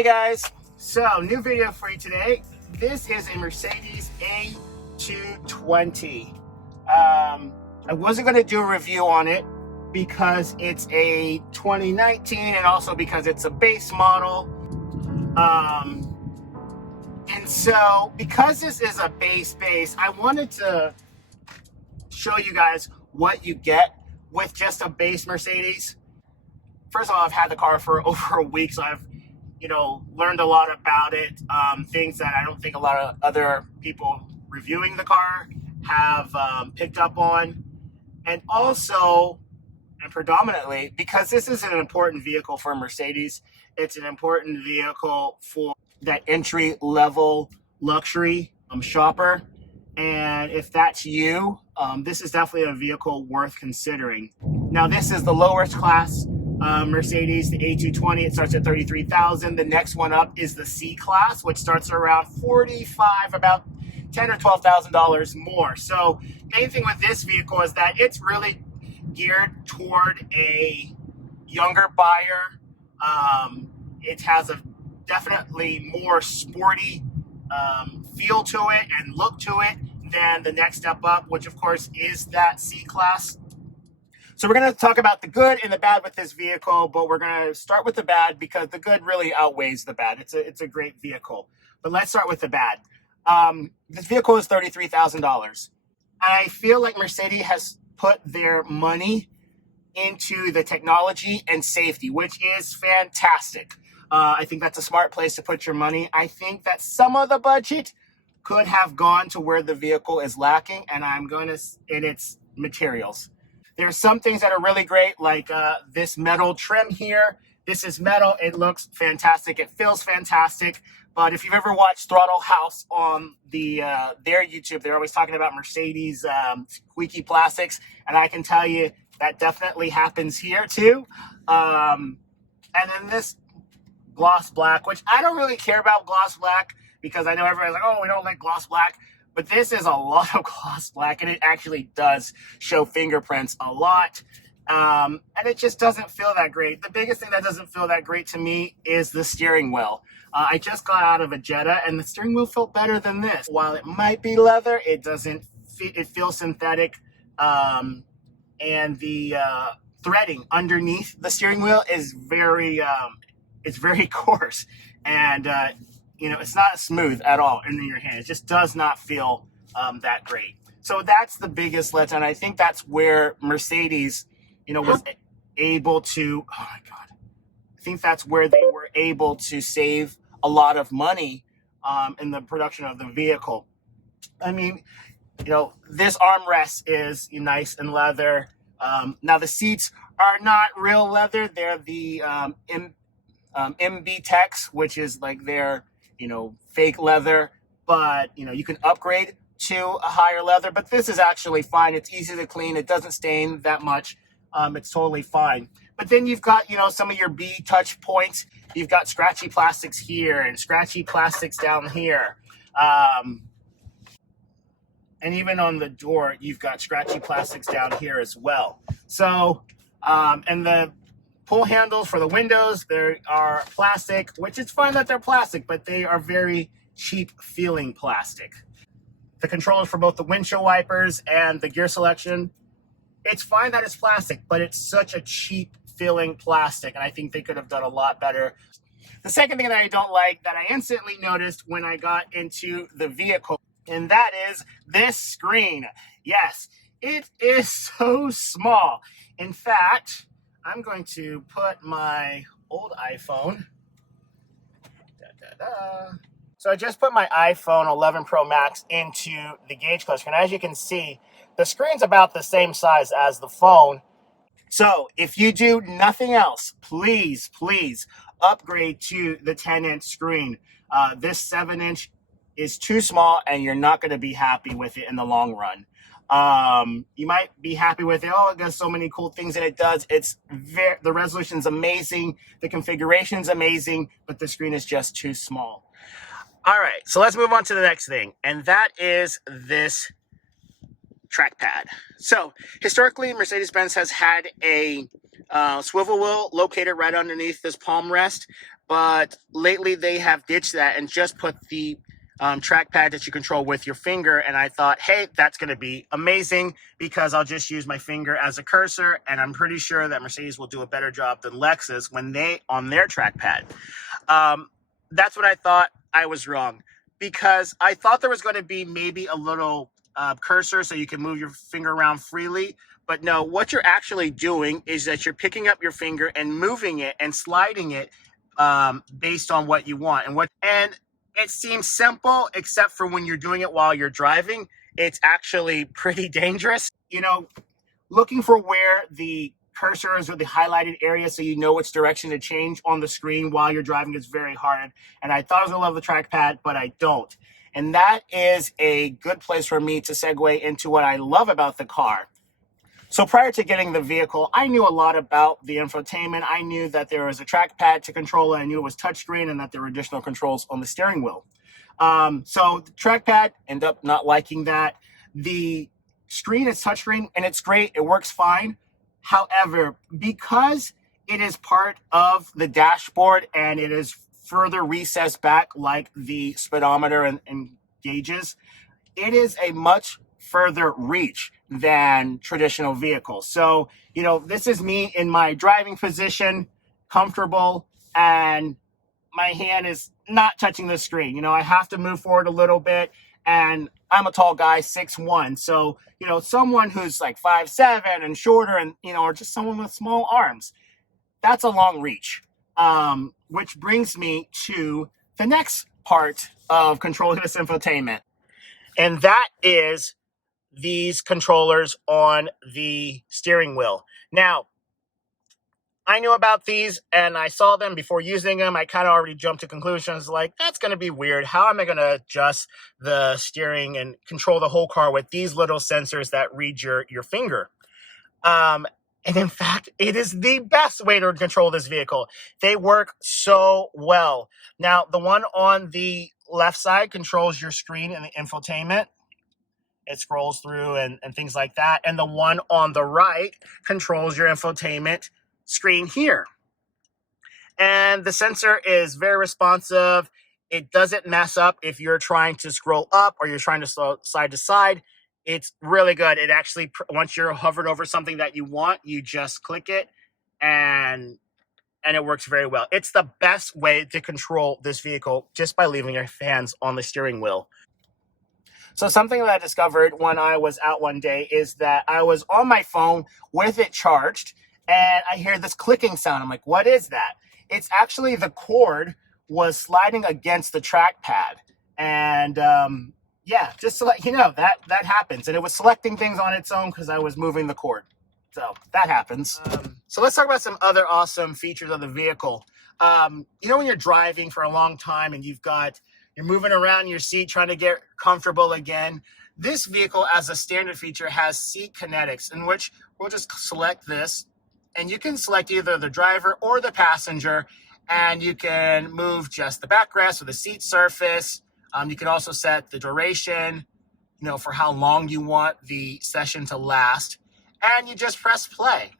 Hey guys, so new video for you today. This is a Mercedes A220. I wasn't going to do a review on it because it's a 2019 and also because it's a base model. And so because this is a base, I wanted to show you guys what you get with just a base Mercedes. First of all, I've had the car for over a week, so I've learned a lot about it, things that I don't think a lot of other people reviewing the car have picked up on. And also, and predominantly, because this is an important vehicle for Mercedes, it's an important vehicle for that entry-level luxury shopper. And if that's you, this is definitely a vehicle worth considering. Now, this is the lowest class Mercedes, the A220. It starts at $33,000. The next one up is the C class, which starts around $45,000, about $10,000 or $12,000 more. So main thing with this vehicle is that it's really geared toward a younger buyer. It has a definitely more sporty feel to it and look to it than the next step up, which of course is that C class. So we're going to talk about the good and the bad with this vehicle, but we're going to start with the bad because the good really outweighs the bad. It's a great vehicle. But let's start with the bad. This vehicle is $33,000. I feel like Mercedes has put their money into the technology and safety, which is fantastic. I think that's a smart place to put your money. I think that some of the budget could have gone to where the vehicle is lacking, and in its materials. There's some things that are really great, like this metal trim here. This is metal. It looks fantastic. It feels fantastic. But if you've ever watched Throttle House on their YouTube, they're always talking about Mercedes squeaky plastics. And I can tell you that definitely happens here too. And then this gloss black, which I don't really care about gloss black because I know everybody's like, oh, we don't like gloss black. But this is a lot of gloss black, and it actually does show fingerprints a lot. And it just doesn't feel that great. The biggest thing that doesn't feel that great to me is the steering wheel. I just got out of a Jetta, and the steering wheel felt better than this. While it might be leather, it doesn't. It feels synthetic, and the threading underneath the steering wheel is very coarse, and it's not smooth at all in your hand. It just does not feel that great. So that's the biggest letdown. I think that's where Mercedes, was able to, oh my God. I think that's where they were able to save a lot of money in the production of the vehicle. I mean, this armrest is nice and leather. Now the seats are not real leather. They're the MB Tex, which is like their fake leather, but you can upgrade to a higher leather, but this is actually fine. It's easy to clean. It doesn't stain that much. It's totally fine. But then you've got, some of your B touch points. You've got scratchy plastics here and scratchy plastics down here. And even on the door, you've got scratchy plastics down here as well. So, and the pull handles for the windows, they are plastic, which is fine that they're plastic, but they are very cheap feeling plastic. The controllers for both the windshield wipers and the gear selection, it's fine that it's plastic, but it's such a cheap feeling plastic, and I think they could have done a lot better. The second thing that I don't like, that I instantly noticed when I got into the vehicle, and that is this screen. Yes, it is so small. In fact, I'm going to put my old iPhone. So I just put my iPhone 11 Pro Max into the gauge cluster. And as you can see, the screen's about the same size as the phone. So if you do nothing else, please upgrade to the 10-inch screen. This 7-inch is too small, and you're not going to be happy with it in the long run. You might be happy with it. Oh, it does so many cool things that it does. The resolution's amazing. The configuration's amazing, but the screen is just too small. All right, so let's move on to the next thing, and that is this trackpad. So historically, Mercedes-Benz has had a swivel wheel located right underneath this palm rest. but lately they have ditched that and just put the trackpad that you control with your finger. And I thought, hey, that's going to be amazing because I'll just use my finger as a cursor. And I'm pretty sure that Mercedes will do a better job than Lexus when they on their trackpad. That's what I thought. I was wrong because I thought there was going to be maybe a little cursor so you can move your finger around freely. But no, what you're actually doing is that you're picking up your finger and moving it and sliding it based on what you want. And it seems simple, except for when you're doing it while you're driving. It's actually pretty dangerous. You know, looking for where the cursor is or the highlighted area so you know which direction to change on the screen while you're driving is very hard. And I thought I was going to love the trackpad, but I don't. And that is a good place for me to segue into what I love about the car. So prior to getting the vehicle, I knew a lot about the infotainment. I knew that there was a trackpad to control it. I knew it was touchscreen and that there were additional controls on the steering wheel. So the trackpad, ended up not liking that. The screen is touchscreen and it's great. It works fine. However, because it is part of the dashboard and it is further recessed back like the speedometer and gauges, it is a much further reach than traditional vehicles. So, you know, this is me in my driving position, comfortable, and my hand is not touching the screen. You know, I have to move forward a little bit, and I'm a tall guy, 6'1". So, you know, someone who's like 5'7" and shorter and, you know, or just someone with small arms, that's a long reach. Which brings me to the next part of controlling this infotainment. And that is these controllers on the steering wheel. Now, I knew about these and I saw them before using them. I kind of already jumped to conclusions like, that's going to be weird. How am I going to adjust the steering and control the whole car with these little sensors that read your finger? And in fact, it is the best way to control this vehicle. They work so well. Now, the one on the left side controls your screen and the infotainment. It scrolls through and things like that. And the one on the right controls your infotainment screen here. And the sensor is very responsive. It doesn't mess up if you're trying to scroll up or you're trying to slow side to side. It's really good. It actually, once you're hovered over something that you want, you just click it and it works very well. It's the best way to control this vehicle just by leaving your hands on the steering wheel. So something that I discovered when I was out one day is that I was on my phone with it charged and I hear this clicking sound. I'm like, what is that? It's actually the cord was sliding against the trackpad. And yeah, just to let you know, that happens. And it was selecting things on its own because I was moving the cord. So that happens. So let's talk about some other awesome features of the vehicle. You know, when you're driving for a long time and you're moving around in your seat trying to get comfortable again, this vehicle as a standard feature has seat kinetics, in which we'll just select this and you can select either the driver or the passenger, and you can move just the backrest or the seat surface. You can also set the duration, you know, for how long you want the session to last, and you just press play.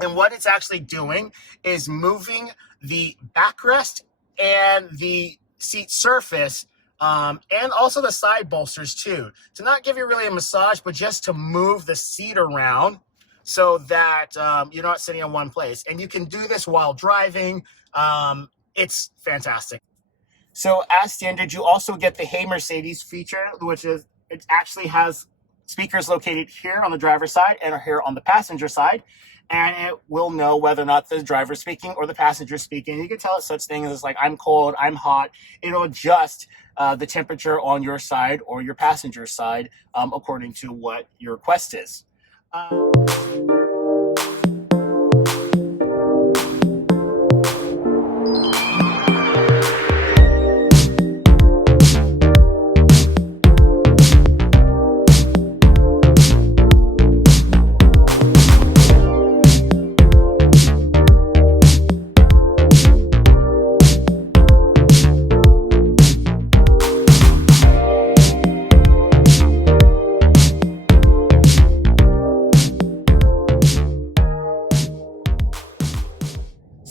And what it's actually doing is moving the backrest and the seat surface, and also the side bolsters too, to not give you really a massage, but just to move the seat around so that you're not sitting in one place. And you can do this while driving. It's fantastic. So as standard, you also get the Hey Mercedes feature, which is, it actually has speakers located here on the driver's side and here on the passenger side. And it will know whether or not the driver's speaking or the passenger's speaking. You can tell it such things as like, I'm cold, I'm hot. It'll adjust the temperature on your side or your passenger's side according to what your request is.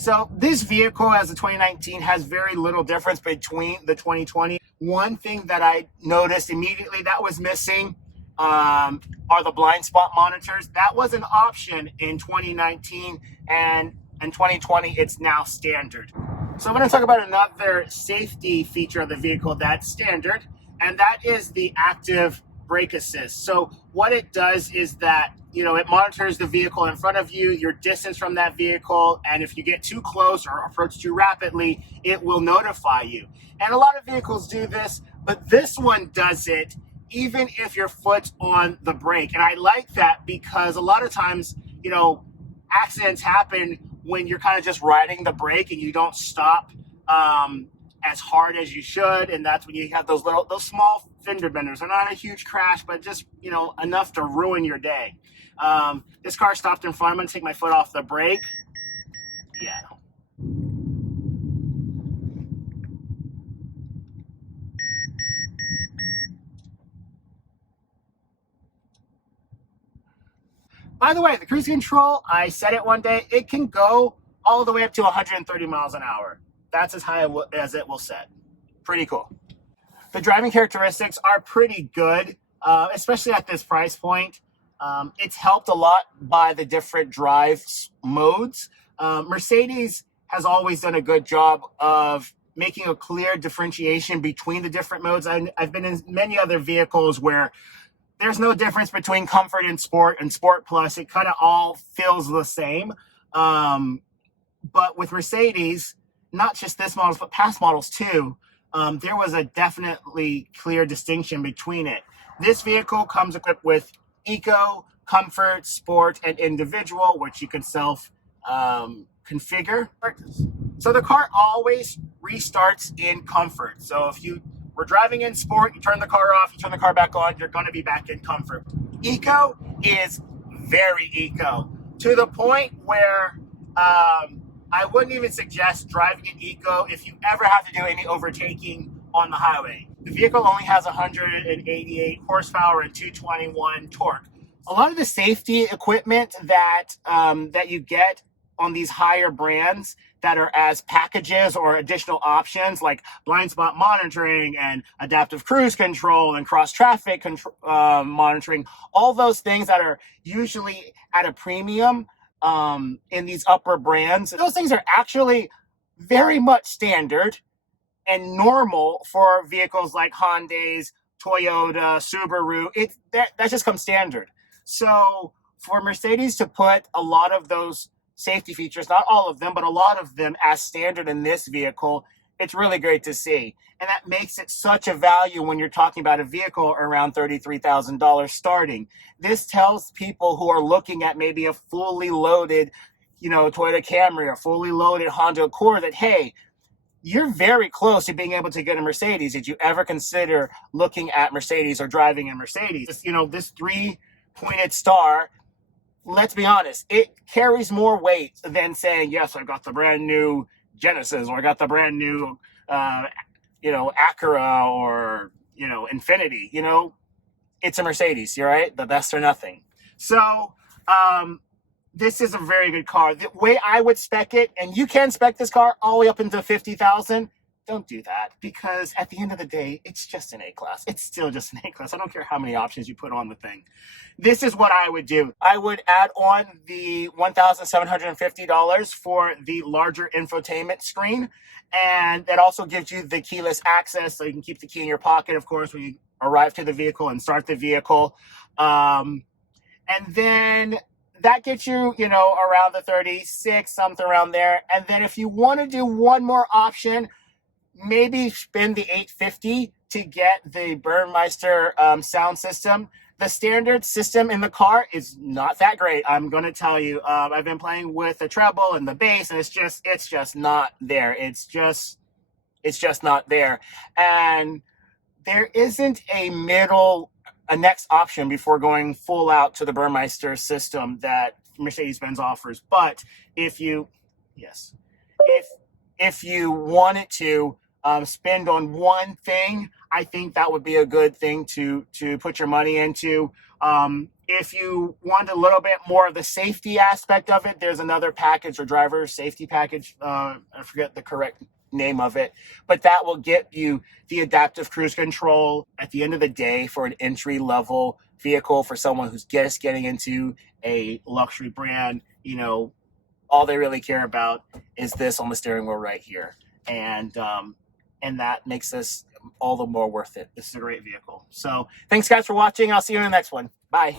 So this vehicle as a 2019 has very little difference between the 2020. One thing that I noticed immediately that was missing are the blind spot monitors. That was an option in 2019, and in 2020 it's now standard. So I'm going to talk about another safety feature of the vehicle that's standard, and that is the active brake assist. So what it does is that, you know, it monitors the vehicle in front of you, your distance from that vehicle, and if you get too close or approach too rapidly, it will notify you. And a lot of vehicles do this, but this one does it even if your foot's on the brake. And I like that because a lot of times, you know, accidents happen when you're kind of just riding the brake and you don't stop as hard as you should, and that's when you have those small fender benders. They're not a huge crash, but just, you know, enough to ruin your day. This car stopped in front. I'm going to take my foot off the brake. Yeah. By the way, the cruise control, I said it one day, it can go all the way up to 130 miles an hour. That's as high as it will set. Pretty cool. The driving characteristics are pretty good, especially at this price point. It's helped a lot by the different drive modes. Mercedes has always done a good job of making a clear differentiation between the different modes. I've been in many other vehicles where there's no difference between comfort and sport plus. It kind of all feels the same. But with Mercedes, not just this model, but past models too, there was a definitely clear distinction between it. This vehicle comes equipped with Eco, Comfort, Sport, and Individual, which you can self-configure. So the car always restarts in Comfort. So if you were driving in Sport, you turn the car off, you turn the car back on, you're going to be back in Comfort. Eco is very eco, to the point where I wouldn't even suggest driving in Eco if you ever have to do any overtaking on the highway. The vehicle only has 188 horsepower and 221 torque. A lot of the safety equipment that you get on these higher brands that are as packages or additional options, like blind spot monitoring and adaptive cruise control and cross traffic monitoring, all those things that are usually at a premium in these upper brands, those things are actually very much standard and normal for vehicles like Hondas, Toyota, Subaru. That just comes standard. So for Mercedes to put a lot of those safety features, not all of them, but a lot of them as standard in this vehicle, it's really great to see. And that makes it such a value when you're talking about a vehicle around $33,000 starting. This tells people who are looking at maybe a fully loaded, you know, Toyota Camry or fully loaded Honda Accord that, hey, you're very close to being able to get a Mercedes. Did you ever consider looking at Mercedes or driving a Mercedes? You know, this 3-pointed star, let's be honest, it carries more weight than saying, yes, I got the brand new Genesis, or I got the brand new, Acura, or, Infinity. It's a Mercedes, you're right? The best or nothing. So, this is a very good car. The way I would spec it, and you can spec this car all the way up into $50,000, don't do that, because at the end of the day, it's just an A-Class. It's still just an A-Class. I don't care how many options you put on the thing. This is what I would do. I would add on the $1,750 for the larger infotainment screen, and that also gives you the keyless access, so you can keep the key in your pocket, of course, when you arrive to the vehicle and start the vehicle. And then that gets you, around the 36, something around there. And then if you want to do one more option, maybe spend the $850 to get the Burmeister sound system. The standard system in the car is not that great, I'm going to tell you. I've been playing with the treble and the bass, and it's just not there. It's just not there. And there isn't a next option before going full out to the Burmeister system that Mercedes-Benz offers. But if you wanted to spend on one thing, I think that would be a good thing to put your money into. If you want a little bit more of the safety aspect of it, there's another package or driver safety package. I forget the correct name of it, but that will get you the adaptive cruise control. At the end of the day, for an entry level vehicle, for someone who's just getting into a luxury brand, you know, all they really care about is this on the steering wheel right here. And that makes this all the more worth it. This is a great vehicle. So thanks guys for watching. I'll see you in the next one. Bye.